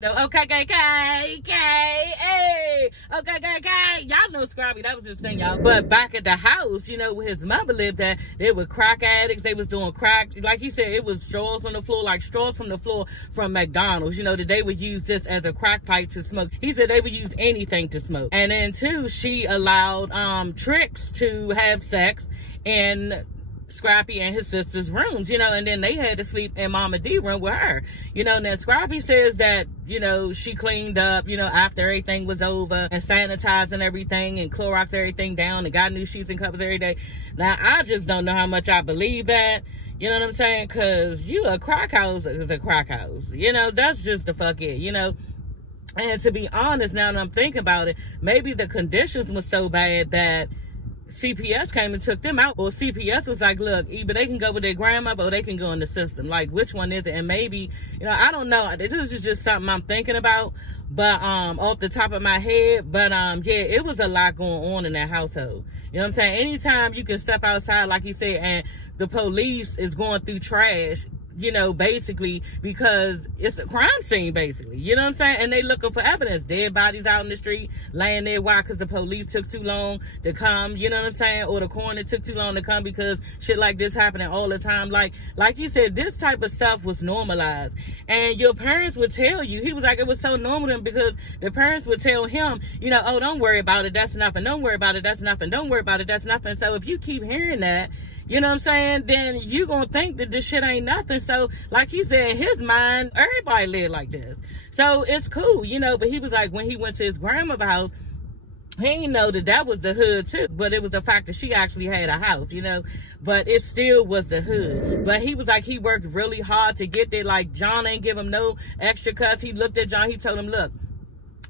No, okay, hey, okay, y'all know Scrappy, that was his thing, y'all. But back at the house, you know, where his mother lived at, they were crack addicts. They was doing crack. Like he said, it was straws on the floor, like straws from the floor from McDonald's, you know, that they would use just as a crack pipe to smoke. He said they would use anything to smoke. And then too, she allowed Tricks to have sex in Scrappy and his sister's rooms, you know, and then they had to sleep in Mama D room with her, you know. And then Scrappy says that, you know, she cleaned up, you know, after everything was over and sanitizing everything and Clorox everything down and got new sheets and covers every day. Now, I just don't know how much I believe that, you know what I'm saying? Because you a crack house is a crack house, you know, that's just the fuck it, you know. And to be honest, now that I'm thinking about it, maybe the conditions was so bad that CPS came and took them out, or CPS was like, look, either they can go with their grandma or they can go in the system. Like, which one is it? And maybe, you know, I don't know. This is just something I'm thinking about, but off the top of my head. But yeah, it was a lot going on in that household. You know what I'm saying? Anytime you can step outside, like you said, and the police is going through trash, you know, basically, because it's a crime scene, basically. You know what I'm saying? And they looking for evidence. Dead bodies out in the street, laying there. Why? Because the police took too long to come, you know what I'm saying? Or the coroner took too long to come, because shit like this happening all the time. Like you said, this type of stuff was normalized. And your parents would tell you, he was like, it was so normal to him, because the parents would tell him, you know, oh, don't worry about it, that's nothing. Don't worry about it, that's nothing. Don't worry about it, that's nothing. So if you keep hearing that, you know what I'm saying, then you gonna think that this shit ain't nothing. So, like he said, in his mind, everybody live like this. So, it's cool, you know. But he was like, when he went to his grandmother's house, he didn't know that that was the hood, too. But it was the fact that she actually had a house, you know. But it still was the hood. But he was like, he worked really hard to get there. Like, John ain't give him no extra cuts. He looked at John. He told him, look,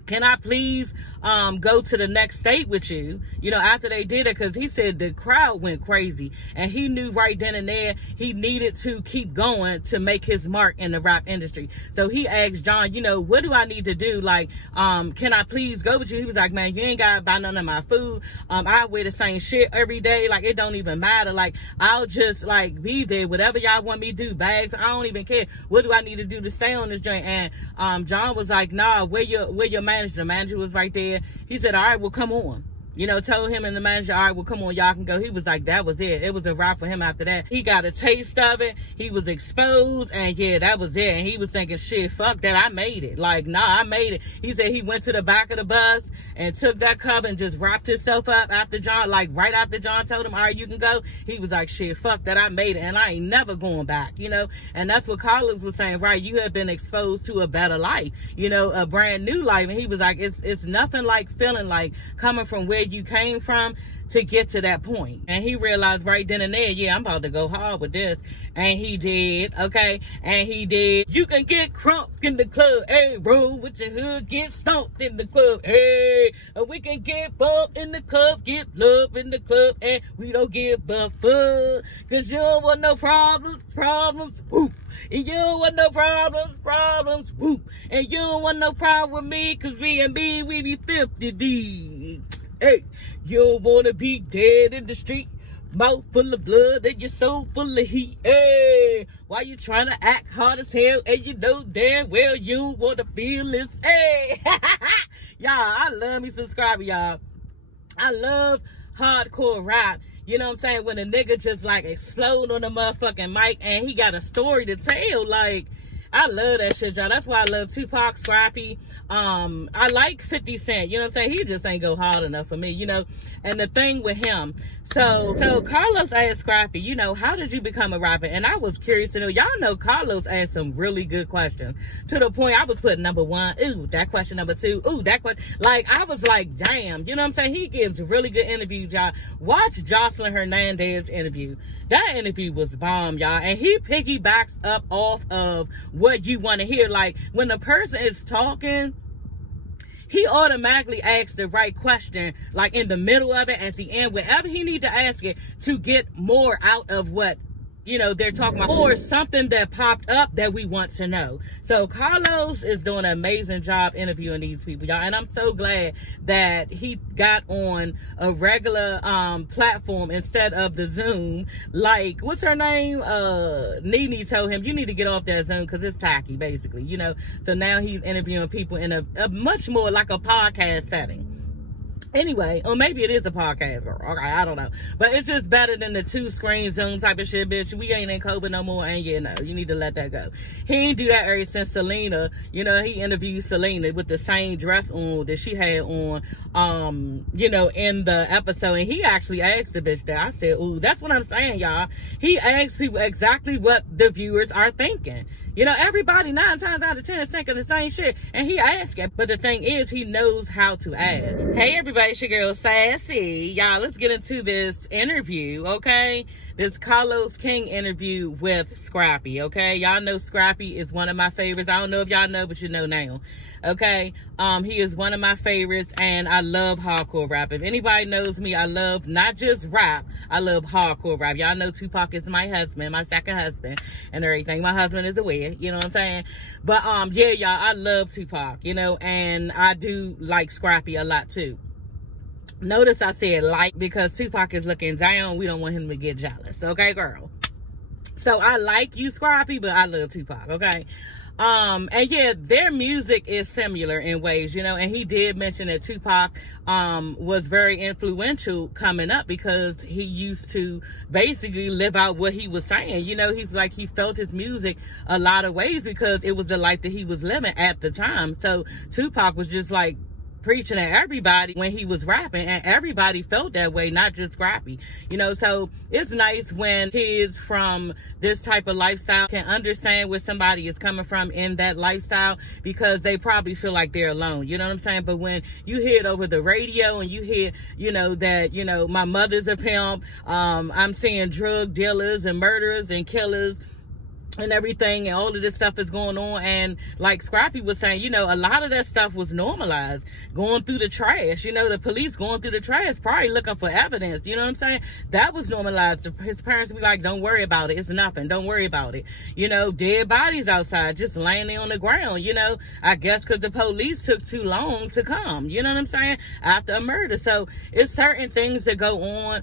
can I please go to the next state with you, you know, after they did it? Because he said the crowd went crazy, and he knew right then and there he needed to keep going to make his mark in the rap industry. So he asked John, you know, what do I need to do? Like, can I please go with you? He was like, man, you ain't got to buy none of my food. I wear the same shit every day. Like, it don't even matter. Like, I'll just, like, be there. Whatever y'all want me to do, bags, I don't even care. What do I need to do to stay on this joint? And John was like, nah, where your manager? The manager was right there. He said, all right, well, come on. You know, told him and the manager, all right, well, come on, y'all can go. He was like, that was it. It was a wrap for him after that. He got a taste of it. He was exposed, and yeah, that was it. And he was thinking, shit, fuck that, I made it. Like, nah, I made it. He said he went to the back of the bus and took that cover and just wrapped himself up after John, like right after John told him, all right, you can go. He was like, shit, fuck that, I made it, and I ain't never going back, you know. And that's what Carlos was saying, right? You have been exposed to a better life, you know, a brand new life. And he was like, it's nothing like feeling like coming from where you came from to get to that point. And he realized right then and there, yeah, I'm about to go hard with this. And he did, okay? And he did. You can get crunk in the club, hey, roll with your hood, get stomped in the club, hey. And we can get bumped in the club, get love in the club, and we don't get bumped up. Cause you don't want no problems, whoop. And you don't want no problems, whoop. And you don't want no problem with me, cause me and me, we be 50 deep. Hey, you don't want to be dead in the street, mouth full of blood and your soul full of heat. Hey, why you trying to act hard as hell and you know damn well you want to feel this? Hey, y'all, I love me some Scrappy, y'all. I love hardcore rap. You know what I'm saying? When a nigga just like explode on the motherfucking mic and he got a story to tell, like, I love that shit, y'all. That's why I love Tupac, Scrappy. I like 50 Cent. You know what I'm saying? He just ain't go hard enough for me, you know. And the thing with him, so Carlos asked Scrappy, you know, how did you become a rapper? And I was curious to know. Y'all know Carlos asked some really good questions, to the point I was putting number 1, ooh, that question, number 2, ooh, that question. Like, I was like, damn, you know what I'm saying? He gives really good interviews, y'all. Watch Jocelyn Hernandez's interview. That interview was bomb, y'all. And he piggybacks up off of what you want to hear. Like, when a person is talking, he automatically asks the right question, like in the middle of it, at the end, wherever he needs to ask it to get more out of what you know, they're talking about, or something that popped up that we want to know. So Carlos is doing an amazing job interviewing these people, y'all. And I'm so glad that he got on a regular platform instead of the Zoom. Like, what's her name? Nene told him, you need to get off that Zoom because it's tacky, basically, you know. So now he's interviewing people in a much more like a podcast setting. Anyway, or maybe it is a podcast, girl. Okay, I don't know. But it's just better than the 2-screen Zoom type of shit, bitch. We ain't in COVID no more, and you know, you need to let that go. He ain't do that ever since Selena. You know, he interviewed Selena with the same dress on that she had on, you know, in the episode. And he actually asked the bitch that. I said, ooh, that's what I'm saying, y'all. He asked people exactly what the viewers are thinking. You know, everybody 9 times out of 10 is thinking the same shit. And he asked it. But the thing is, he knows how to ask. Hey, everybody, it's your girl, Sassy. Y'all, let's get into this interview, okay? This Carlos King interview with Scrappy, okay? Y'all know Scrappy is one of my favorites. I don't know if y'all know, but you know now, okay? He is one of my favorites, and I love hardcore rap. If anybody knows me, I love not just rap, I love hardcore rap. Y'all know Tupac is my husband, my second husband, and everything. My husband is aware, you know what I'm saying? But, yeah, y'all, I love Tupac, you know, and I do like Scrappy a lot, too. Notice I said like because Tupac is looking down. We don't want him to get jealous. Okay, girl? So I like you, Scrappy, but I love Tupac, okay? And yeah, their music is similar in ways, you know, and he did mention that Tupac was very influential coming up because he used to basically live out what he was saying. You know, he's like, he felt his music a lot of ways because it was the life that he was living at the time. So Tupac was just like preaching at everybody when he was rapping, and everybody felt that way, not just Scrappy, you know. So it's nice when kids from this type of lifestyle can understand where somebody is coming from in that lifestyle, because they probably feel like they're alone, you know what I'm saying? But when you hear it over the radio and you hear, you know, that, you know, my mother's a pimp, I'm seeing drug dealers and murderers and killers and everything, and all of this stuff is going on, and like Scrappy was saying, you know, a lot of that stuff was normalized, going through the trash, you know, the police going through the trash, probably looking for evidence, you know what I'm saying? That was normalized. His parents be like, don't worry about it, it's nothing, don't worry about it, you know. Dead bodies outside, just laying there on the ground, you know, I guess because the police took too long to come, you know what I'm saying, after a murder. So it's certain things that go on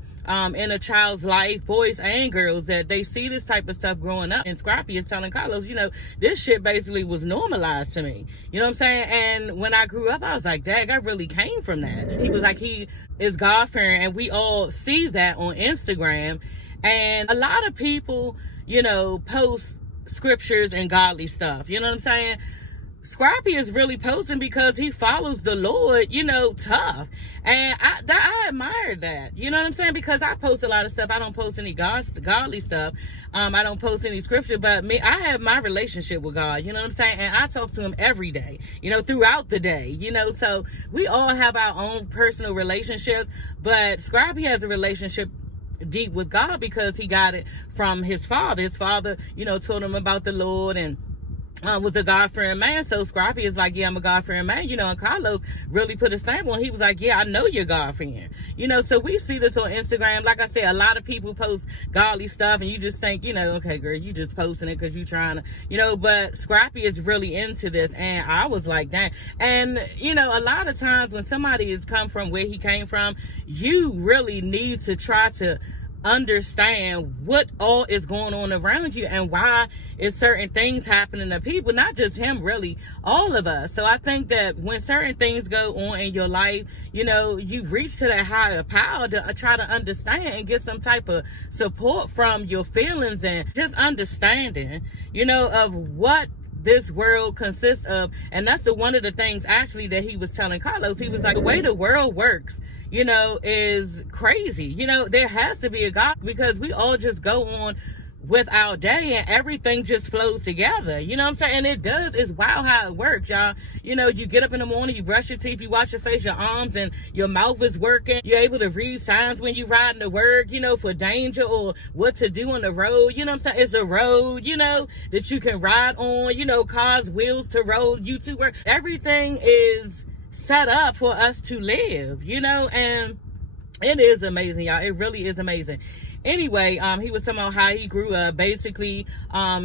in a child's life, boys and girls, that they see this type of stuff growing up. And Scrappy is telling Carlos, you know, this shit basically was normalized to me. You know what I'm saying? And when I grew up, I was like, dang, I really came from that. He was like, he is God-fearing, and we all see that on Instagram. And a lot of people, you know, post scriptures and godly stuff. You know what I'm saying? Scrappy is really posting because he follows the Lord, you know, tough. And I admire that. You know what I'm saying? Because I post a lot of stuff. I don't post any godly stuff. I don't post any scripture. But me, I have my relationship with God. You know what I'm saying? And I talk to him every day, you know, throughout the day. You know, so we all have our own personal relationships. But Scrappy has a relationship deep with God because he got it from his father. His father, you know, told him about the Lord and was a God-fearing man. So Scrappy is like, yeah, I'm a God-fearing man, you know. And Carlos really put a stamp on. He was like, yeah, I know you're God-fearing, you know. So we see this on Instagram. Like I said, a lot of people post godly stuff, and you just think, you know, okay, girl, you just posting it because you trying to, you know. But Scrappy is really into this, and I was like, dang. And you know, a lot of times when somebody has come from where he came from, you really need to try to understand what all is going on around you and why is certain things happening to people, not just him, really, all of us. So I think that when certain things go on in your life, you know, you reach to that higher power to try to understand and get some type of support from your feelings and just understanding, you know, of what this world consists of. And that's one of the things actually that he was telling Carlos. He was like, the way the world works, you know, is crazy. You know, there has to be a God, because we all just go on with our day and everything just flows together. You know what I'm saying? And it does. It's wild how it works, y'all. You know, you get up in the morning, you brush your teeth, you wash your face, your arms and your mouth is working. You're able to read signs when you're riding to work, you know, for danger or what to do on the road. You know what I'm saying? It's a road, you know, that you can ride on, you know, cars, wheels to road, you to work. Everything is set up for us to live, you know, and it is amazing, y'all. It really is amazing. anyway, he was talking about how he grew up. Basically,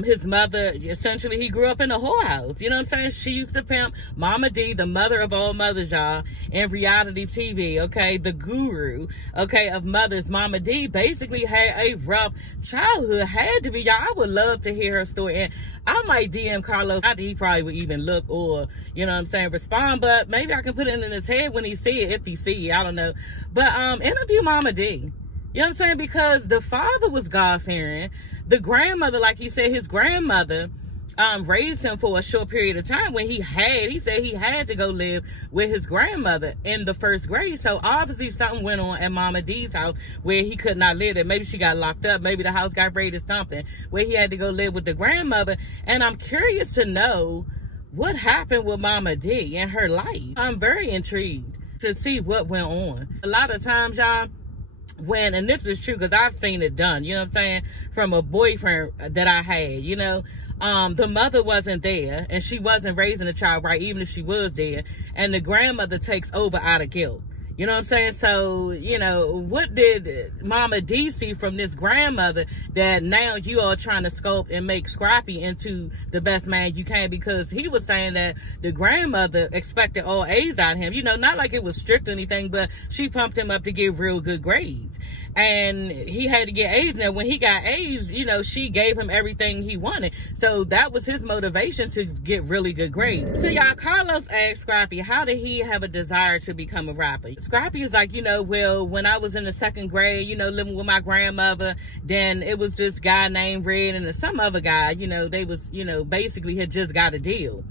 his mother, essentially, he grew up in a whorehouse. You know what I'm saying? She used to pimp Mama D, the mother of all mothers, y'all, in reality TV, okay? The guru, okay, of mothers. Mama D basically had a rough childhood. Had to be, y'all. I would love to hear her story. And I might DM Carlos. I think he probably would even look or, you know what I'm saying, respond. But maybe I can put it in his head when he see it, if he see it. I don't know. But interview Mama D. You know what I'm saying? Because the father was God-fearing. The grandmother, like he said, his grandmother raised him for a short period of time when he said he had to go live with his grandmother in the first grade. So obviously something went on at Mama D's house where he could not live there. Maybe she got locked up. Maybe the house got raided, something, where he had to go live with the grandmother. And I'm curious to know what happened with Mama D in her life. I'm very intrigued to see what went on. A lot of times, y'all, and this is true because I've seen it done, you know what I'm saying, from a boyfriend that I had, you know, the mother wasn't there and she wasn't raising the child right, even if she was there, and the grandmother takes over out of guilt. You know what I'm saying? So, you know, what did Mama D see from this grandmother that now you are trying to sculpt and make Scrappy into the best man you can? Because he was saying that the grandmother expected all A's out of him. You know, not like it was strict or anything, but she pumped him up to get real good grades. And he had to get A's. Now, when he got A's, you know, she gave him everything he wanted. So that was his motivation to get really good grades. So, y'all, Carlos asked Scrappy, how did he have a desire to become a rapper? Scrappy is like, you know, well, when I was in the second grade, you know, living with my grandmother, then it was this guy named Red and some other guy, you know, they was, you know, basically had just got a deal.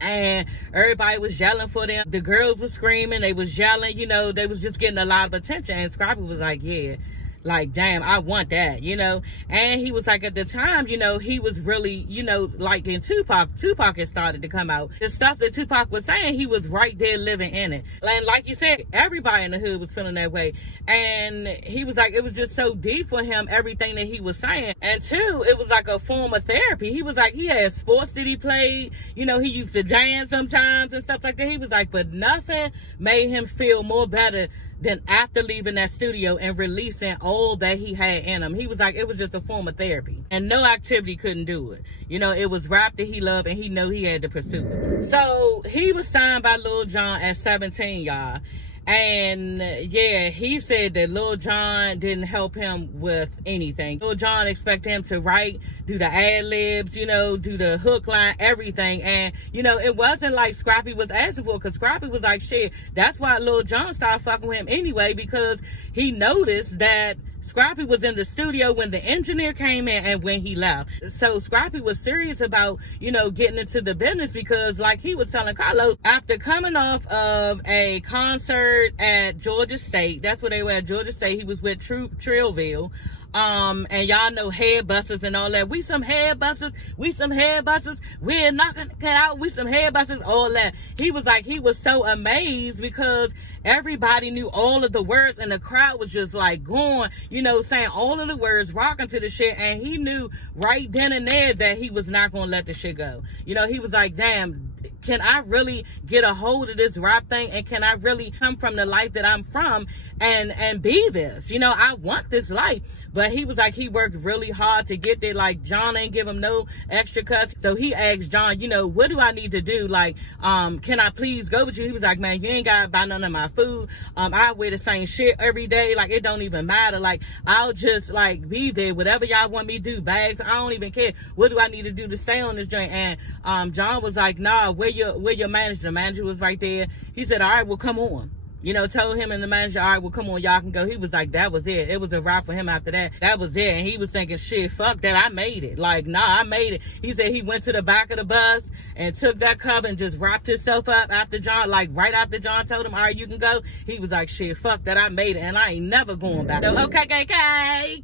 And everybody was yelling for them. The girls were screaming. They was yelling. You know, they was just getting a lot of attention. And Scrappy was like, yeah, like, damn, I want that, you know. And he was like, at the time, you know, he was really, you know, like in Tupac had started to come out. The stuff that Tupac was saying, he was right there living in it. And like you said, everybody in the hood was feeling that way. And he was like, it was just so deep for him, everything that he was saying. And two, it was like a form of therapy. He was like, he had sports that he played. You know, he used to dance sometimes and stuff like that. He was like, but nothing made him feel more better than after leaving that studio and releasing all that he had in him. He was like, it was just a form of therapy. And no activity couldn't do it. You know, it was rap that he loved and he knew he had to pursue it. So he was signed by Lil Jon at 17, y'all. And yeah, he said that Lil Jon didn't help him with anything. Lil Jon expected him to write, do the ad-libs, you know, do the hook line, everything. And, you know, it wasn't like Scrappy was asking for it, because Scrappy was like, shit, that's why Lil Jon started fucking with him anyway, because he noticed that Scrappy was in the studio when the engineer came in and when he left. So Scrappy was serious about, you know, getting into the business, because like he was telling Carlos, after coming off of a concert at Georgia State, that's where they were at, Georgia State, he was with Trillville. And y'all know head busters and all that. We some head busters. We some head busters. We're knocking it out. We some head busters. All that. He was like, he was so amazed because everybody knew all of the words and the crowd was just like going, you know, saying all of the words, rocking to the shit. And he knew right then and there that he was not going to let the shit go. You know, he was like, damn, can I really get a hold of this rap thing? And can I really come from the life that I'm from and be this? You know, I want this life. But he was like, he worked really hard to get there. Like, Jon ain't give him no extra cuts. So he asked Jon, you know, what do I need to do? Like, can I please go with you? He was like, man, you ain't got to buy none of my food. I wear the same shit every day. Like, it don't even matter. Like, I'll just, like, be there. Whatever y'all want me to do, bags, I don't even care. What do I need to do to stay on this joint? And Jon was like, nah, where your manager? The manager was right there. He said, all right, well, come on. You know, told him and the manager, all right, well, come on, y'all can go. He was like, that was it. It was a wrap for him after that. That was it. And he was thinking, shit, fuck that. I made it. Like, nah, I made it. He said he went to the back of the bus and took that cover and just wrapped himself up after Jon, like right after Jon told him, all right, you can go. He was like, shit, fuck that. I made it. And I ain't never going back. So, okay, hey,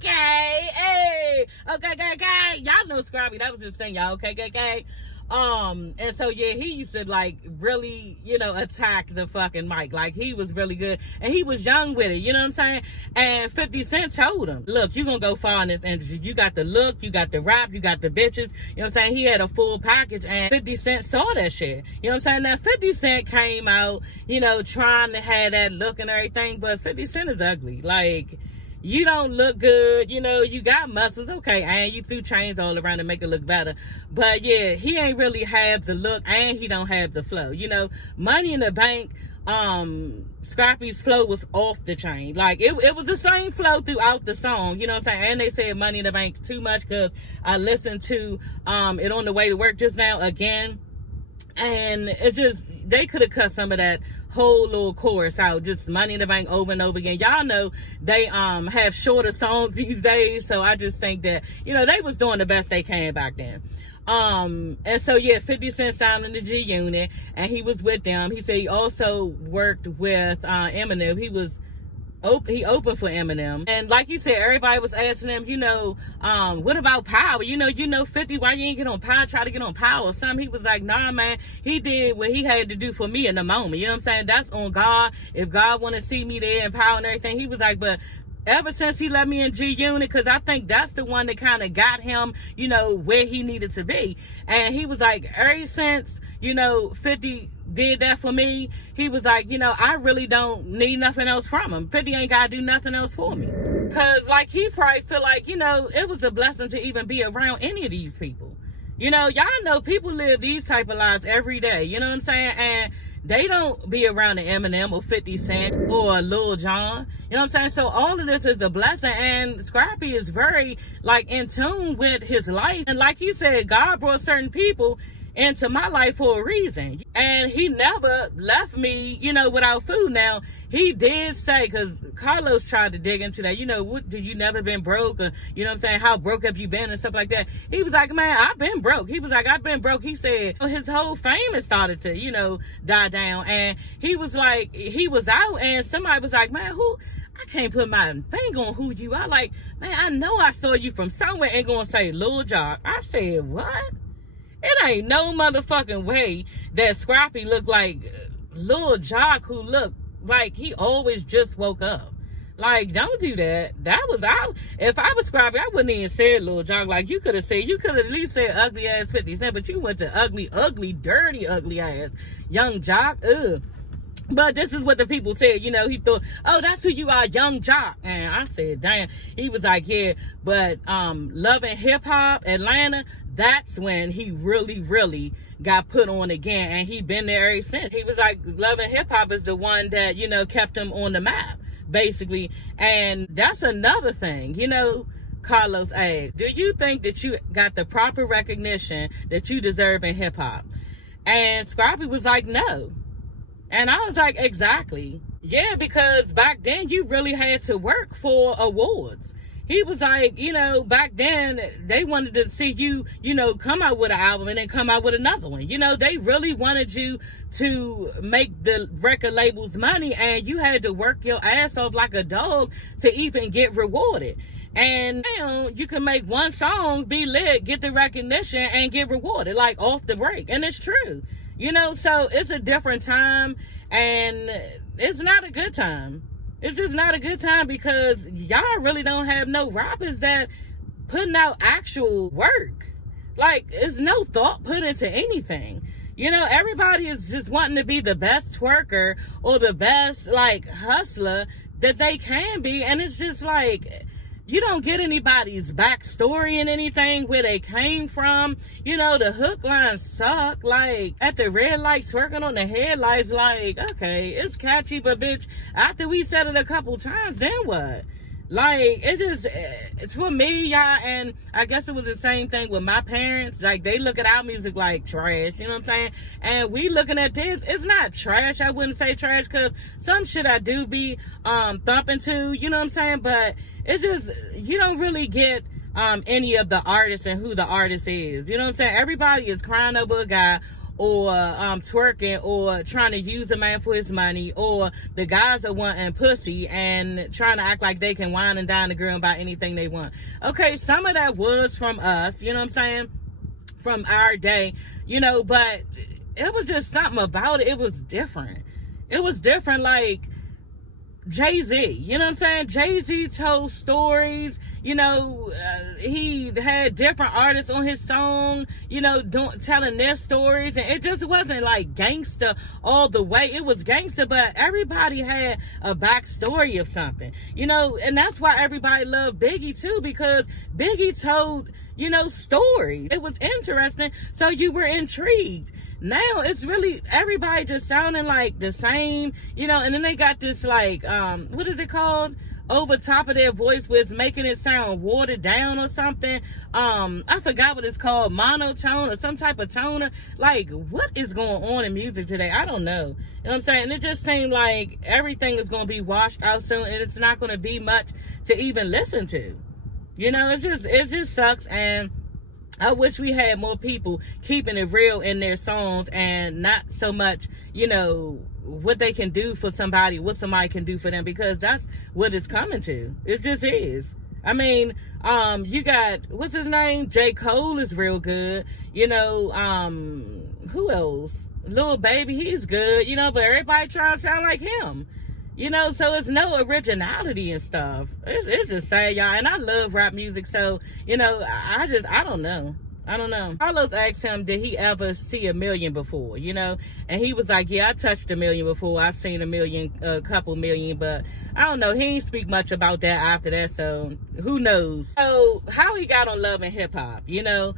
okay, y'all know Scrappy. That was his thing, y'all. Okay. And so yeah, he used to like really, you know, attack the fucking mic. Like, he was really good and he was young with it, you know what I'm saying? And 50 Cent told him, look, you gonna go far in this industry. You got the look, you got the rap, you got the bitches, you know what I'm saying? He had a full package and 50 Cent saw that shit, you know what I'm saying? Now 50 Cent came out, you know, trying to have that look and everything, but 50 Cent is ugly. Like, You don't look good. You know, you got muscles. Okay, and you threw chains all around to make it look better. But yeah, he ain't really have the look, and he don't have the flow. You know, Money in the Bank, Scrappy's flow was off the chain. Like, it was the same flow throughout the song. You know what I'm saying? And they said Money in the Bank too much, because I listened to it on the way to work just now again. And it's just, they could have cut some of that whole little chorus out, just Money in the Bank over and over again. Y'all know they have shorter songs these days, so I just think that, you know, they was doing the best they can back then. And so yeah, 50 Cent signed in the G Unit, and he was with them. He said he also worked with Eminem. He opened for Eminem. And like you said, everybody was asking him, you know, what about Power? You know 50, why you ain't get on Power? Try to get on Power or something. He was like, nah, man, he did what he had to do for me in the moment. You know what I'm saying? That's on God. If God want to see me there in Power and everything, he was like, but ever since he let me in G Unit, because I think that's the one that kind of got him, you know, where he needed to be. And he was like, ever since, you know, 50 did that for me, he was like, you know, I really don't need nothing else from him. 50 ain't got to do nothing else for me. Because, like, he probably feel like, you know, it was a blessing to even be around any of these people. You know, y'all know people live these type of lives every day. You know what I'm saying? And they don't be around an Eminem or 50 Cent or Lil Jon. You know what I'm saying? So all of this is a blessing. And Scrappy is very, like, in tune with his life. And like he said, God brought certain people into my life for a reason. And he never left me, you know, without food. Now, he did say, because Carlos tried to dig into that, you know, what, do you never been broke? Or, you know what I'm saying, how broke have you been and stuff like that. He was like, man, I've been broke. He was like, I've been broke. He said his whole fame has started to, you know, die down. And he was like, he was out, and somebody was like, man, who? I can't put my finger on who you are. Like, man, I know I saw you from somewhere. And gonna say Lil Jon. I said, what? It ain't no motherfucking way that Scrappy looked like Lil Jon, who looked like he always just woke up. Like, don't do that. That was out. If I was Scrappy, I wouldn't even said Lil Jon. Like, you could have at least said ugly ass 50 Cent, but you went to ugly, dirty, ugly ass Young Jock. Ugh. But this is what the people said, you know, he thought, oh, that's who you are, Young Jock. And I said, damn. He was like, yeah, but Loving Hip Hop Atlanta, that's when he really got put on again. And he been there ever since. He was like, Loving Hip Hop is the one that, you know, kept him on the map, basically. And that's another thing, you know. Carlos asked, do you think that you got the proper recognition that you deserve in hip hop? And Scrappy was like, no. And I was like, exactly. Yeah, because back then you really had to work for awards. He was like, you know, back then they wanted to see you, you know, come out with an album and then come out with another one. You know, they really wanted you to make the record labels money, and you had to work your ass off like a dog to even get rewarded. And now you can make one song, be lit, get the recognition, and get rewarded, like off the break. And it's true. You know, so it's a different time, and it's not a good time. It's just not a good time, because y'all really don't have no rappers that putting out actual work. Like, there's no thought put into anything. You know, everybody is just wanting to be the best twerker or the best, like, hustler that they can be. And it's just like, you don't get anybody's backstory in anything, where they came from. You know, the hook lines suck. Like, at the red lights, twerking on the headlights, like, okay, it's catchy, but bitch, after we said it a couple times, then what? Like, it's for me, y'all, and I guess it was the same thing with my parents. Like, they look at our music like trash, you know what I'm saying? And we looking at this, it's not trash. I wouldn't say trash, because some shit I do be thumping to, you know what I'm saying? But it's just, you don't really get any of the artists and who the artist is. You know what I'm saying? Everybody is crying over a guy, or twerking, or trying to use a man for his money, or the guys are wanting pussy and trying to act like they can wine and dine the girl and buy anything they want. Okay, some of that was from us, you know what I'm saying? From our day, you know, but it was just something about it. It was different. It was different, like Jay-Z, you know what I'm saying? Jay-Z told stories, you know, he had different artists on his song, you know, telling their stories, and it just wasn't like gangster all the way. It was gangster, but everybody had a backstory of something, you know, and that's why everybody loved Biggie too, because Biggie told, you know, stories. It was interesting, so you were intrigued. Now it's really everybody just sounding like the same, you know, and then they got this like what is it called, over top of their voice, with making it sound watered down or something. I forgot what it's called, monotone or some type of toner. Like, what is going on in music today? I don't know. You know what I'm saying? It just seemed like everything is going to be washed out soon, and it's not going to be much to even listen to. You know, it just sucks, and I wish we had more people keeping it real in their songs, and not so much, you know, what they can do for somebody, what somebody can do for them, because that's what it's coming to. It just is. I mean, you got, what's his name? J. Cole is real good. You know, who else? Lil Baby, he's good, you know, but everybody trying to sound like him. You know, so it's no originality and stuff. It's just sad, y'all. And I love rap music, so, you know, I don't know. I don't know. Carlos asked him, did he ever see $1 million before, you know? And he was like, yeah, I touched $1 million before. I've seen a couple million, but I don't know. He didn't speak much about that after that, so who knows? So how he got on Love and Hip Hop, you know?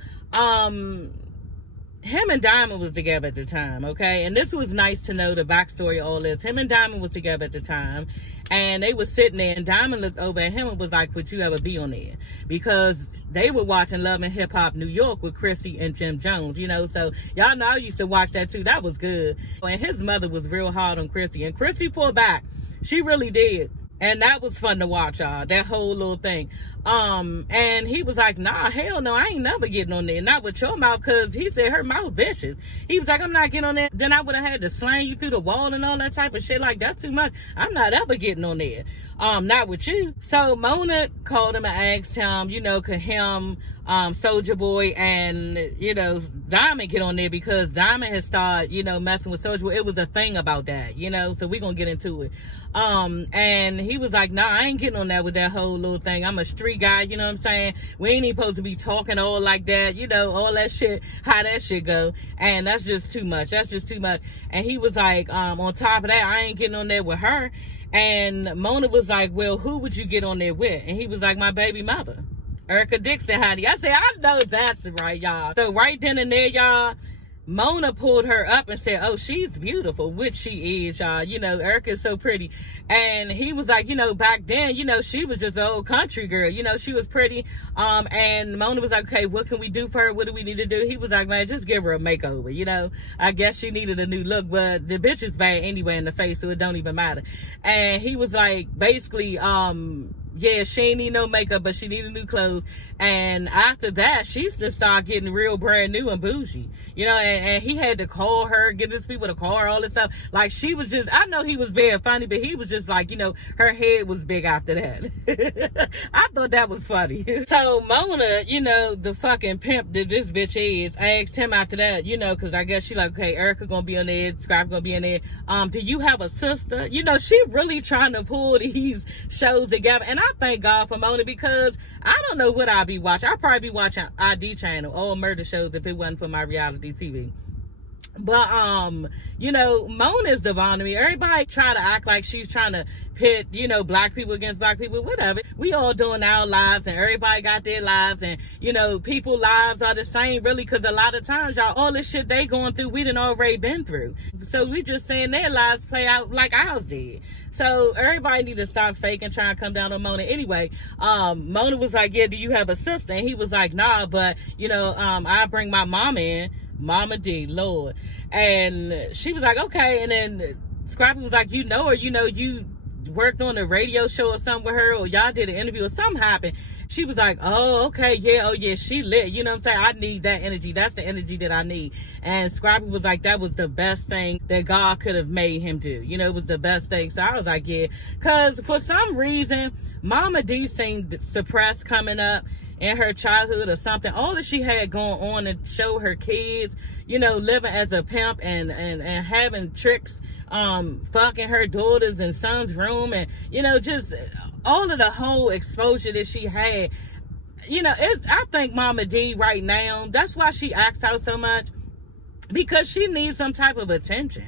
Him and Diamond was together at the time, okay? And this was nice to know the backstory of all this. Him and Diamond was together at the time, and they were sitting there, and Diamond looked over at him and was like, would you ever be on there? Because they were watching Love and Hip Hop New York with Chrissy and Jim Jones, you know? So y'all know I used to watch that too. That was good. And his mother was real hard on Chrissy, and Chrissy fought back. She really did. And that was fun to watch, y'all, that whole little thing. And he was like, nah, hell no, I ain't never getting on there. Not with your mouth, because he said her mouth vicious. He was like, I'm not getting on there. Then I would have had to slang you through the wall and all that type of shit. Like, that's too much. I'm not ever getting on there. Not with you. So Mona called him and asked him, you know, could him, SOULJA Boy and, you know, Diamond get on there, because Diamond had started, you know, messing with SOULJA Boy. It was a thing about that, you know, so we're gonna get into it. And he was like, nah, I ain't getting on that with that whole little thing. I'm a street guy, you know what I'm saying? We ain't even supposed to be talking all like that, you know, all that shit, how that shit go. And that's just too much. That's just too much. And he was like, on top of that, I ain't getting on there with her. And Mona was like, well, who would you get on there with? And he was like, my baby mother, Erica Dixon, honey. I said, I know that's right, y'all. So right then and there, y'all, Mona pulled her up and said, oh, she's beautiful, which she is, y'all. You know, Erica's so pretty. And he was like, you know, back then, you know, she was just an old country girl. You know, she was pretty. And Mona was like, okay, what can we do for her? What do we need to do? He was like, man, just give her a makeover. You know, I guess she needed a new look, but the bitch is bad anyway in the face, so it don't even matter. And he was like, basically, yeah, she ain't need no makeup, but she needed new clothes. And after that, she just started getting real brand new and bougie. You know, and he had to call her, get his people to call her, all this stuff. Like, she was just, I know he was being funny, but he was just like, you know, her head was big after that. I thought that was funny. So Mona, you know, the fucking pimp that this bitch is, asked him after that, you know, because I guess she like, okay, Erica gonna be on there, Scrappy gonna be in there. Do you have a sister? You know, she really trying to pull these shows together. And I thank God for Mona, because I don't know what I'll be watching. I'll probably be watching ID channel, all murder shows, if it wasn't for my reality TV. But, you know, Mona's the bomb to me. Everybody try to act like she's trying to pit, you know, black people against black people, whatever. We all doing our lives, and everybody got their lives, and, you know, people's lives are the same, really, because a lot of times, y'all, all this shit they going through, we done already been through. So we just saying their lives play out like ours did. So everybody need to stop faking, trying to come down on Mona. Anyway, Mona was like, yeah, do you have a sister? And he was like, nah, but, you know, I bring my mom in. Mama D, Lord. And she was like, okay. And then Scrappy was like, you know her, you know, you worked on a radio show or something with her, or y'all did an interview or something happened. She was like, oh, okay, yeah, oh yeah, she lit. You know what I'm saying? I need that energy. That's the energy that I need. And Scrappy was like, that was the best thing that God could have made him do. You know, it was the best thing. So I was like, yeah. Because for some reason, Mama D seemed suppressed coming up in her childhood or something. All that she had going on to show her kids, you know, living as a pimp and having tricks fucking her daughters and son's room, and, you know, just all of the whole exposure that she had. You know, I think Mama D right now, that's why she acts out so much, because she needs some type of attention.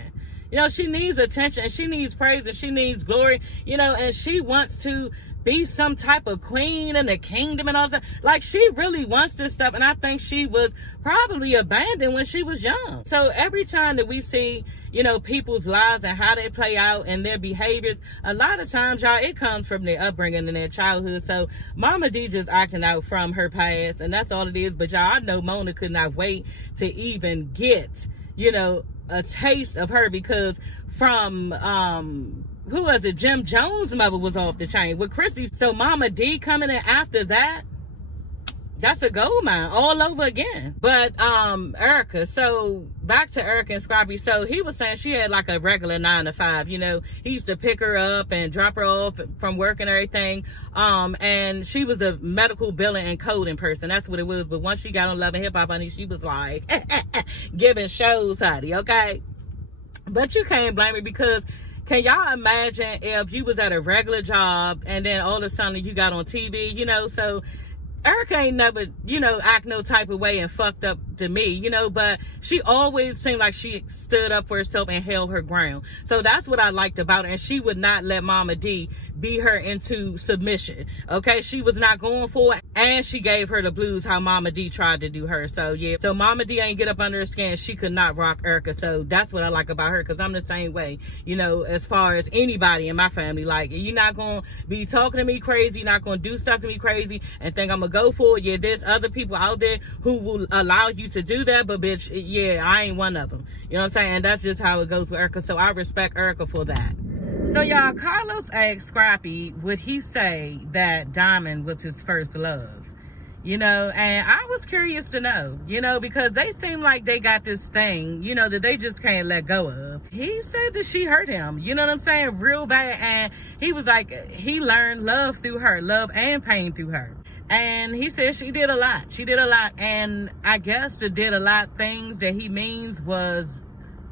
You know, she needs attention, and she needs praise, and she needs glory, you know, and she wants to be some type of queen in the kingdom and all that. Like, she really wants this stuff, and I think she was probably abandoned when she was young. So every time that we see, you know, people's lives and how they play out and their behaviors, a lot of times, y'all, it comes from their upbringing and their childhood. So Mama D just acting out from her past, and that's all it is. But y'all, I know Mona could not wait to even get, you know, a taste of her, because from who was it, Jim Jones' mother was off the chain with Chrissy. So Mama D coming in after that, that's a gold mine all over again. But Erica, so back to Erica and Scrappy. So he was saying she had like a regular 9 to 5, you know. He used to pick her up and drop her off from work and everything. And she was a medical billing and coding person. That's what it was. But once she got on Love and Hip Hop, honey, she was like giving shows, honey, okay? But you can't blame me, because can y'all imagine if you was at a regular job and then all of a sudden you got on TV, you know? So Erica ain't never, you know, act no type of way and fucked up to me, you know, but she always seemed like she stood up for herself and held her ground. So that's what I liked about her. And she would not let Mama D beat her into submission, okay? She was not going for it, and she gave her the blues how Mama D tried to do her. So yeah, so Mama D ain't get up under her skin. She could not rock Erica. So that's what I like about her, because I'm the same way, you know, as far as anybody in my family. Like, you're not gonna be talking to me crazy, you're not gonna do stuff to me crazy and think I'm gonna go for it. Yeah, there's other people out there who will allow you to do that, but bitch, yeah, I ain't one of them. You know what I'm saying? And that's just how it goes with Erica. So I respect Erica for that. So y'all, Carlos asked Scrappy, would he say that Diamond was his first love? You know, and I was curious to know, you know, because they seem like they got this thing, you know, that they just can't let go of. He said that she hurt him, you know what I'm saying, real bad. And he was like, he learned love through her, love and pain through her. And he said she did a lot. She did a lot. And I guess the did a lot things that he means was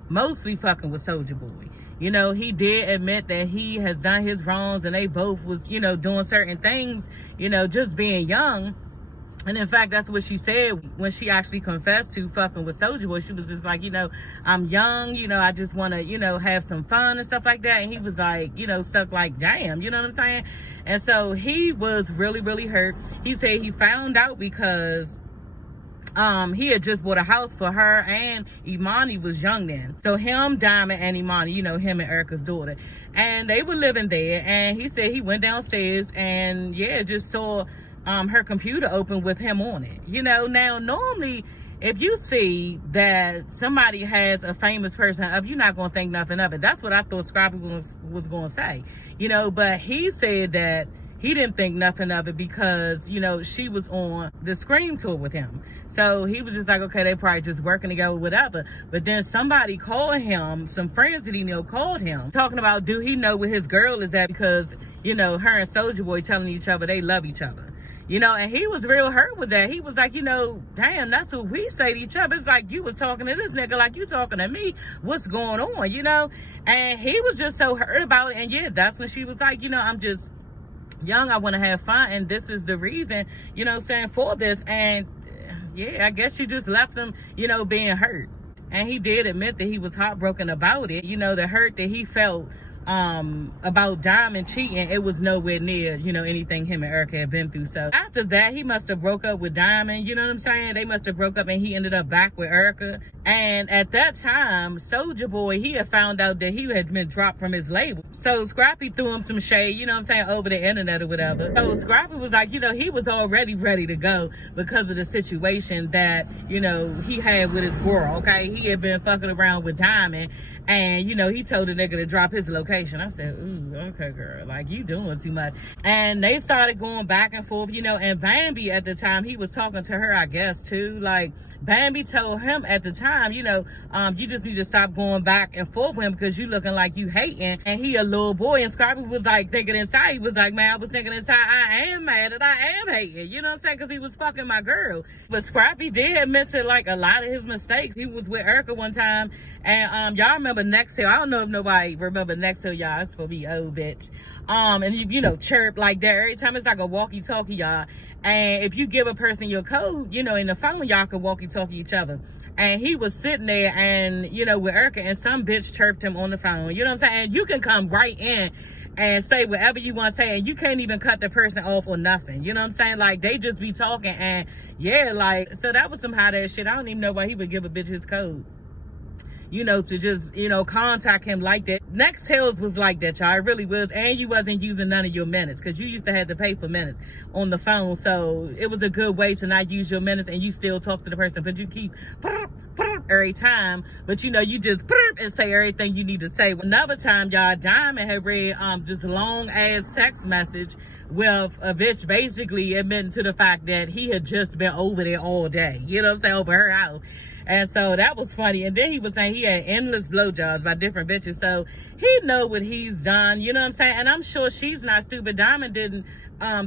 mostly fucking with SOULJA Boy. You know, he did admit that he has done his wrongs, and they both was, you know, doing certain things, you know, just being young. And in fact, that's what she said when she actually confessed to fucking with SOULJA Boy. She was just like, you know, I'm young, you know, I just want to, you know, have some fun and stuff like that. And he was like, you know, stuck like, damn, you know what I'm saying? And so he was really, really hurt. He said he found out because he had just bought a house for her, and Imani was young then. So him, Diamond, and Imani, you know, him and Erica's daughter. And they were living there. And he said he went downstairs and, yeah, just saw her computer open with him on it. You know, now, normally, if you see that somebody has a famous person up, you're not going to think nothing of it. That's what I thought Scrappy was going to say. You know, but he said that he didn't think nothing of it because, you know, she was on the Scream tour with him. So he was just like, okay, they probably just working together, whatever. But then somebody called him, some friends that he knew called him, talking about, do he know where his girl is at? Because, you know, her and SOULJA Boy telling each other they love each other. You know, and he was real hurt with that. He was like, you know, damn, that's what we say to each other. It's like you was talking to this nigga like you talking to me. What's going on, you know? And he was just so hurt about it. And yeah, that's when she was like, you know, I'm just young, I want to have fun, and this is the reason, you know, saying for this. And yeah, I guess she just left him, you know, being hurt. And he did admit that he was heartbroken about it. You know, the hurt that he felt about Diamond cheating, it was nowhere near, you know, anything him and Erica had been through. So after that, he must have broke up with Diamond, you know what I'm saying? They must have broke up, and he ended up back with Erica. And at that time, SOULJA Boy, he had found out that he had been dropped from his label. So Scrappy threw him some shade, you know what I'm saying, over the internet or whatever. So Scrappy was like, you know, he was already ready to go because of the situation that, you know, he had with his girl, okay? He had been fucking around with Diamond. And, you know, he told the nigga to drop his location. I said, ooh, okay, girl, like, you doing too much. And they started going back and forth, you know, and BAMBI at the time, he was talking to her, I guess, too. Like, BAMBI told him at the time, you know, you just need to stop going back and forth with him because you looking like you hating. And he a little boy. And Scrappy was like, thinking inside, he was like, man, I was thinking inside, I am mad and I am hating. You know what I'm saying? Because he was fucking my girl. But Scrappy did admit to, like, a lot of his mistakes. He was with Erica one time. And y'all remember remember Nextel. I don't know if nobody remember Nextel, y'all. It's for me, old bitch. And you know, chirp like that every time. It's like a walkie-talkie, y'all. And if you give a person your code, you know, in the phone, y'all can walkie-talkie each other. And he was sitting there and, you know, with Erica, and some bitch chirped him on the phone. You know what I'm saying? And you can come right in and say whatever you want to say, and you can't even cut the person off or nothing. You know what I'm saying? Like, they just be talking, and yeah, like, so that was some hot ass shit. I don't even know why he would give a bitch his code, you know, to just, you know, contact him like that. Nextels was like that, y'all. It really was. And you wasn't using none of your minutes, because you used to have to pay for minutes on the phone. So it was a good way to not use your minutes and you still talk to the person, but you keep every time, but you know, you just and say everything you need to say. Another time, y'all, Diamond had read this long ass text message with a bitch basically admitting to the fact that he had just been over there all day, you know what I'm saying, over her house. And so that was funny. And then he was saying he had endless blowjobs by different bitches. So he know what he's done, you know what I'm saying? And I'm sure she's not stupid. Diamond didn't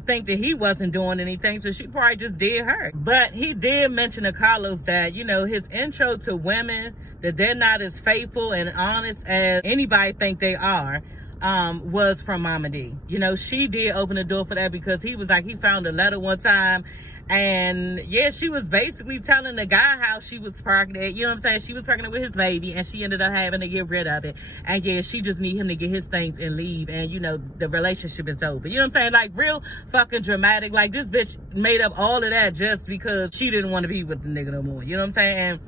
think that he wasn't doing anything, so she probably just did her. But he did mention to Carlos that, you know, his intro to women, that they're not as faithful and honest as anybody think they are, was from Mama D. You know, she did open the door for that, because he was like, he found a letter one time, and yeah, she was basically telling the guy how she was pregnant. You know what I'm saying? She was pregnant with his baby, and she ended up having to get rid of it. And yeah, she just need him to get his things and leave, and you know, the relationship is over. You know what I'm saying? Like, real fucking dramatic. Like, this bitch made up all of that just because she didn't want to be with the nigga no more. You know what I'm saying? And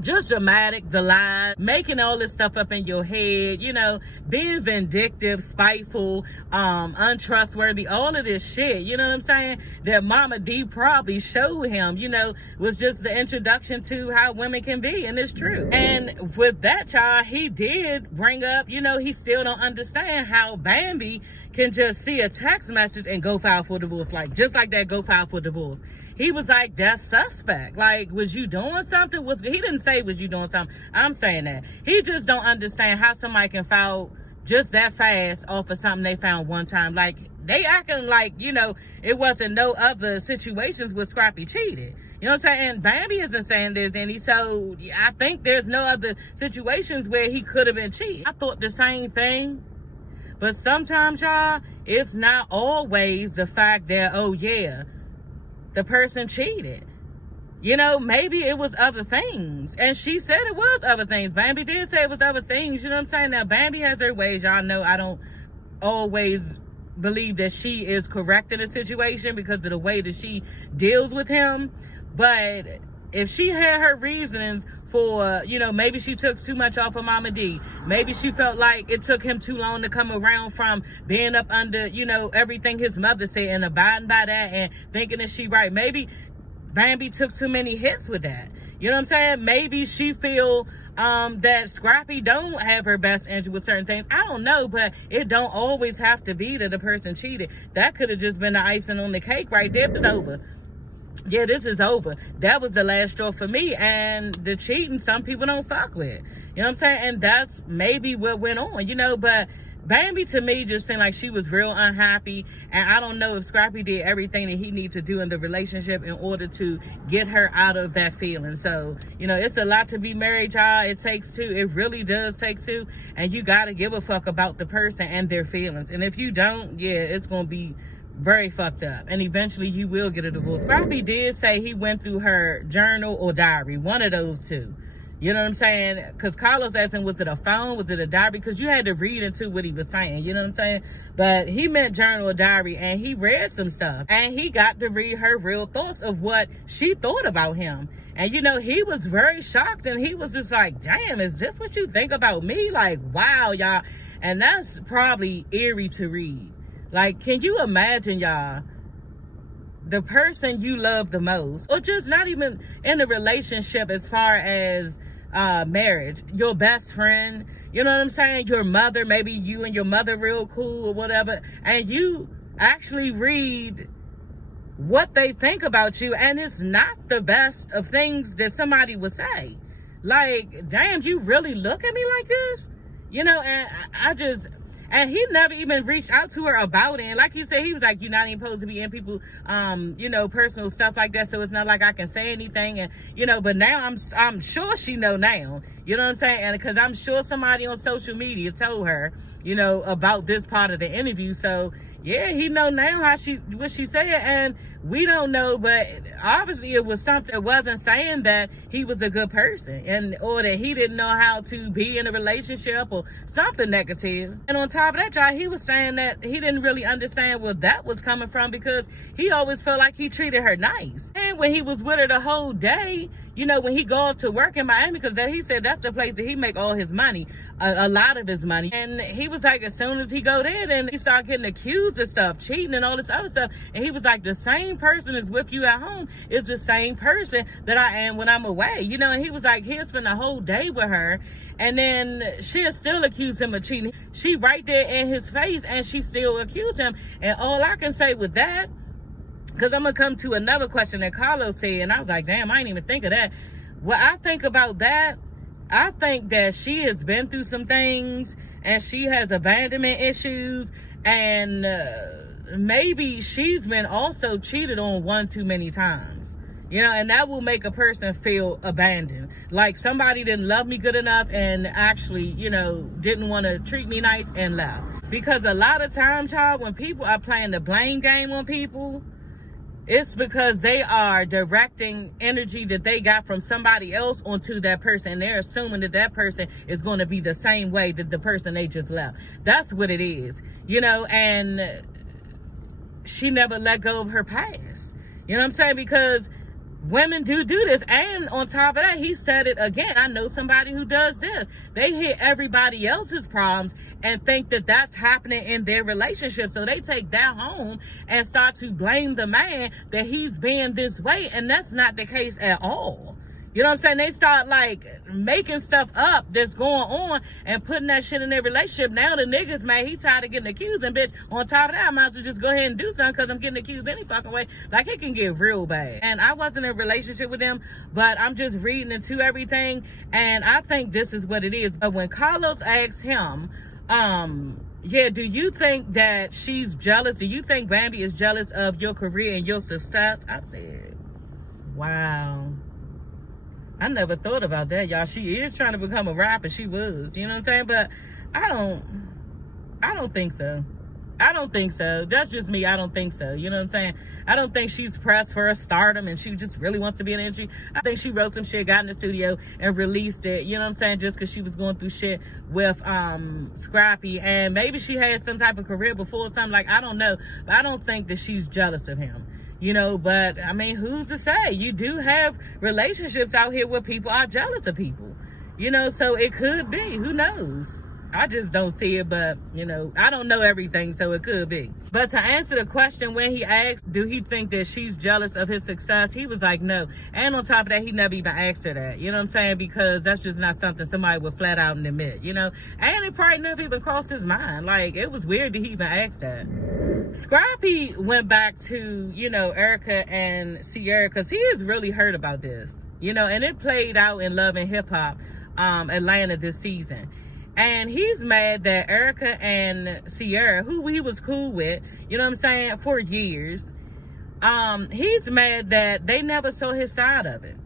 just dramatic, the lie, making all this stuff up in your head, you know, being vindictive, spiteful, untrustworthy, all of this shit, you know what I'm saying, that Mama D probably showed him, you know, was just the introduction to how women can be, and it's true. And with that, child, he did bring up, you know, he still don't understand how BAMBI can just see a text message and go file for divorce, like, just like that, go file for divorce. He was like, that's suspect. Like, was you doing something? He didn't say, was you doing something? I'm saying that. He just don't understand how somebody can file just that fast off of something they found one time. Like, they acting like, you know, it wasn't no other situations where Scrappy cheated. You know what I'm saying? And BAMBI isn't saying there's any, so I think there's no other situations where he could have been cheating. I thought the same thing. But sometimes, y'all, it's not always the fact that, oh, yeah, the person cheated. You know, maybe it was other things. And she said it was other things. BAMBI did say it was other things. You know what I'm saying? Now, BAMBI has her ways. Y'all know I don't always believe that she is correct in a situation because of the way that she deals with him. But if she had her reasons for, you know, maybe she took too much off of Mama D. Maybe she felt like it took him too long to come around from being up under, you know, everything his mother said and abiding by that and thinking that she right. Maybe BAMBI took too many hits with that. You know what I'm saying? Maybe she feel that Scrappy don't have her best interest with certain things. I don't know, but it don't always have to be that the person cheated. That could have just been the icing on the cake right there. It's over. Yeah, this is over. That was the last straw for me. And the cheating, some people don't fuck with. You know what I'm saying? And that's maybe what went on, you know. But BAMBI, to me, just seemed like she was real unhappy. And I don't know if Scrappy did everything that he needs to do in the relationship in order to get her out of that feeling. So, you know, it's a lot to be married, y'all. It takes two. It really does take two. And you got to give a fuck about the person and their feelings. And if you don't, yeah, it's going to be very fucked up, and eventually you will get a divorce. Scrappy did say he went through her journal or diary, one of those two. You know what I'm saying? Because Carlos asked him, was it a phone, was it a diary? Because you had to read into what he was saying, you know what I'm saying? But he meant journal or diary, and he read some stuff, and he got to read her real thoughts of what she thought about him. And you know, he was very shocked, and he was just like, damn, is this what you think about me? Like, wow, y'all. And that's probably eerie to read. Like, can you imagine, y'all, the person you love the most, or just not even in a relationship as far as marriage, your best friend, you know what I'm saying, your mother, maybe you and your mother real cool or whatever, and you actually read what they think about you, and it's not the best of things that somebody would say. Like, damn, you really look at me like this? You know, and And he never even reached out to her about it. And like he said, he was like, you're not even supposed to be in people, you know, personal stuff like that. So it's not like I can say anything. And, you know, but now I'm sure she know now. You know what I'm saying? And because I'm sure somebody on social media told her, you know, about this part of the interview. So yeah, he know now what she said, and we don't know, but obviously it was something. It wasn't saying that he was a good person or that he didn't know how to be in a relationship or something negative. And on top of that, y'all, he was saying that he didn't really understand where that was coming from because he always felt like he treated her nice. And when he was with her the whole day, you know, when he goes to work in Miami, because he said that's the place that he make all his money, a lot of his money. And he was like, as soon as he go there, then he started getting accused of stuff, cheating and all this other stuff. And he was like, the same person is with you at home is the same person that I am when I'm away. You know, and he was like, he'll spend the whole day with her. And then she'll still accuse him of cheating. She right there in his face, and she still accused him. And all I can say with that, because I'm going to come to another question that Carlos said, and I was like, damn, I didn't even think of that. What I think about that, I think that she has been through some things, and she has abandonment issues, and maybe she's been also cheated on one too many times. You know, and that will make a person feel abandoned. Like somebody didn't love me good enough and actually, you know, didn't want to treat me nice and left. Because a lot of times, y'all, when people are playing the blame game on people, it's because they are directing energy that they got from somebody else onto that person. And they're assuming that that person is going to be the same way that the person they just left. That's what it is. You know, and she never let go of her past. You know what I'm saying? Because women do this. And on top of that, he said it again. I know somebody who does this. They hear everybody else's problems and think that that's happening in their relationship. So they take that home and start to blame the man that he's being this way. And that's not the case at all. You know what I'm saying? They start like making stuff up that's going on and putting that shit in their relationship. Now the niggas, man, he tired of getting accused. And bitch, on top of that, I might as well just go ahead and do something because I'm getting accused any fucking way. Like, it can get real bad. And I wasn't in a relationship with him, but I'm just reading into everything. And I think this is what it is. But when Carlos asked him, yeah, do you think that she's jealous? Do you think BAMBI is jealous of your career and your success? I said, wow. I never thought about that, y'all. She is trying to become a rapper. She was, you know what I'm saying? But I don't think so. I don't think so. That's just me. I don't think so. You know what I'm saying? I don't think she's pressed for a stardom and she just really wants to be in the industry. I think she wrote some shit, got in the studio and released it. You know what I'm saying? Just because she was going through shit with Scrappy. And maybe she had some type of career before or something. Like, I don't know. But I don't think that she's jealous of him. You know, but I mean, who's to say? You do have relationships out here where people are jealous of people. You know, so it could be. Who knows? I just don't see it, but, you know, I don't know everything, so it could be. But to answer the question, when he asked, do he think that she's jealous of his success? He was like, no. And on top of that, he never even asked her that. You know what I'm saying? Because that's just not something somebody would flat out admit, you know? And it probably never even crossed his mind. Like, it was weird that he even asked that. Scrappy went back to, you know, Erica and Sierra because he is really hurt about this. You know, and it played out in Love and Hip Hop Atlanta this season. And he's mad that Erica and Sierra, who he was cool with, you know what I'm saying, for years, he's mad that they never saw his side of it.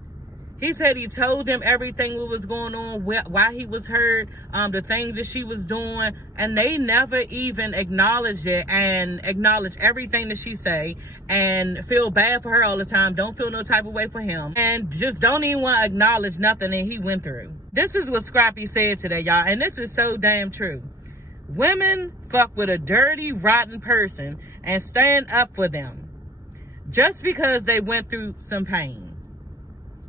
He said he told them everything what was going on, why he was hurt, the things that she was doing, and they never even acknowledged it and acknowledged everything that she say and feel bad for her all the time, don't feel no type of way for him, and just don't even want to acknowledge nothing that he went through. This is what Scrappy said today, y'all, and this is so damn true. Women fuck with a dirty, rotten person and stand up for them just because they went through some pain.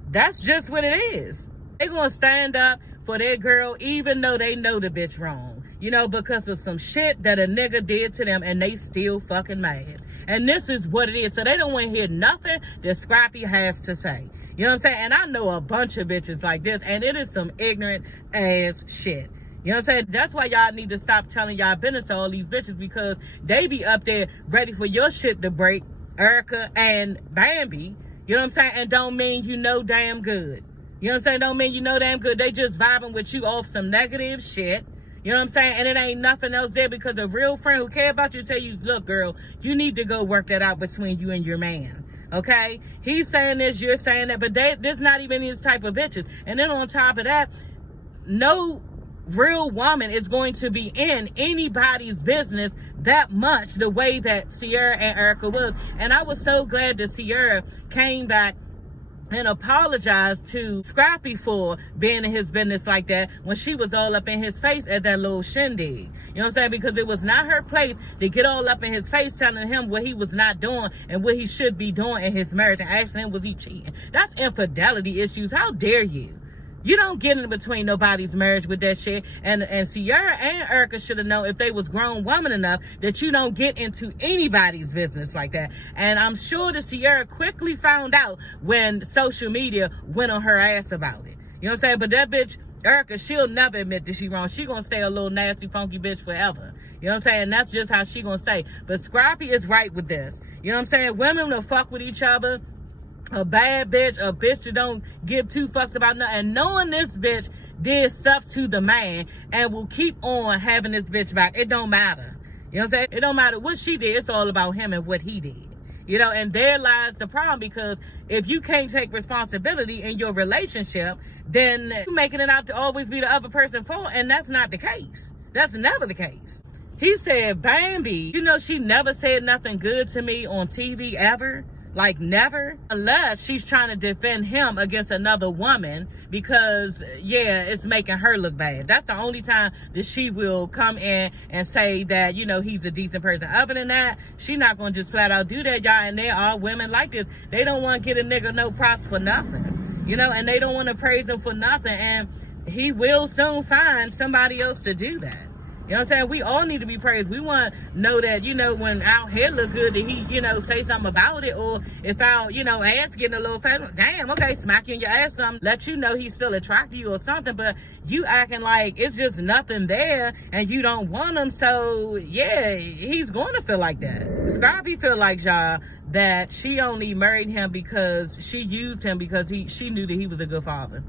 That's just what it is. They're going to stand up for their girl even though they know the bitch wrong. You know, because of some shit that a nigga did to them and they still fucking mad. And this is what it is. So they don't want to hear nothing that Scrappy has to say. You know what I'm saying? And I know a bunch of bitches like this. And it is some ignorant ass shit. You know what I'm saying? That's why y'all need to stop telling y'all business to all these bitches. Because they be up there ready for your shit to break. Erica and BAMBI. You know what I'm saying? And don't mean you know damn good. You know what I'm saying? Don't mean you know damn good. They just vibing with you off some negative shit. You You know what I'm saying? And it ain't nothing else there, because a real friend who care about you tell you, look, girl, you need to go work that out between you and your man. Okay? He's saying this, you're saying that, but there's not even these type of bitches. And then on top of that, no real woman is going to be in anybody's business that much the way that Sierra and Erica was. And I was so glad that Sierra came back and apologized to Scrappy for being in his business like that when she was all up in his face at that little shindig. You know what I'm saying? Because it was not her place to get all up in his face telling him what he was not doing and what he should be doing in his marriage and asking him, was he cheating? That's infidelity issues. How dare you? You don't get in between nobody's marriage with that shit. And Sierra and Erica should have known, if they was grown woman enough, that you don't get into anybody's business like that. And I'm sure that Sierra quickly found out when social media went on her ass about it. You know what I'm saying? But that bitch, Erica, she'll never admit that she wrong. She gonna stay a little nasty, funky bitch forever. You know what I'm saying? That's just how she gonna stay. But Scrappy is right with this. You know what I'm saying? Women will fuck with each other. A bad bitch, a bitch that don't give two fucks about nothing. And knowing this bitch did stuff to the man and will keep on having this bitch back, it don't matter. You know what I'm saying? It don't matter what she did. It's all about him and what he did. You know, and there lies the problem, because if you can't take responsibility in your relationship, then you're making it out to always be the other person's fault, and that's not the case. That's never the case. He said, Bambi, you know, she never said nothing good to me on TV ever. Like, never, unless she's trying to defend him against another woman because, yeah, it's making her look bad. That's the only time that she will come in and say that, you know, he's a decent person. Other than that, she's not going to just flat out do that, y'all. And there are women like this. They don't want to get a nigga no props for nothing, you know, and they don't want to praise him for nothing. And he will soon find somebody else to do that. You know what I'm saying? We all need to be praised. We want to know that, you know, when our hair look good, that he, you know, say something about it. Or if our, you know, ass getting a little fat, damn, okay, smack you in your ass something, let you know he's still attracted to you or something. But you acting like it's just nothing there and you don't want him. So, yeah, he's going to feel like that. Scrappy feel like, y'all, that she only married him because she used him because she knew that he was a good father.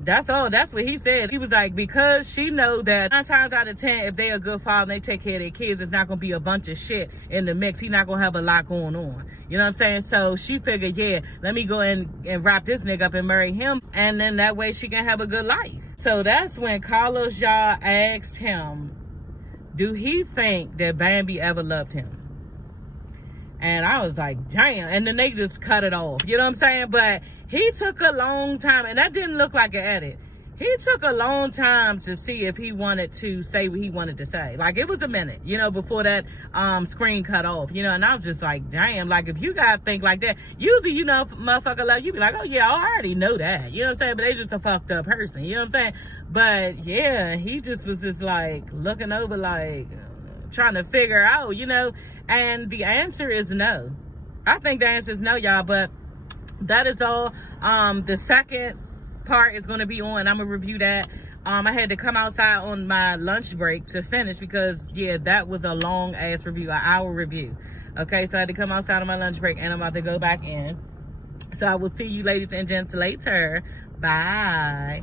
That's all. That's what he said. He was like, because she know that 9 times out of 10, if they a good father and they take care of their kids, it's not going to be a bunch of shit in the mix. He's not going to have a lot going on. You know what I'm saying? So she figured, yeah, let me go and wrap this nigga up and marry him. And then that way she can have a good life. So that's when Carlos, y'all, asked him, do he think that Bambi ever loved him? And I was like, damn. And then they just cut it off. You know what I'm saying? But he took a long time, and that didn't look like an edit. He took a long time to see if he wanted to say what he wanted to say. Like, it was a minute, you know, before that screen cut off, you know. And I was just like, damn, like, if you gotta think like that, usually, you know, motherfucker, like, you be like, oh, yeah, I already know that. You know what I'm saying? But they just a fucked up person, you know what I'm saying? But, yeah, he just was just, like, looking over, like, trying to figure out, you know. And the answer is no. I think the answer is no, y'all, but that is all. The second part is going to be on. I'm going to review that. I had to come outside on my lunch break to finish because, yeah, that was a long-ass review, an hour review. Okay, so I had to come outside on my lunch break, and I'm about to go back in. So I will see you ladies and gents later. Bye.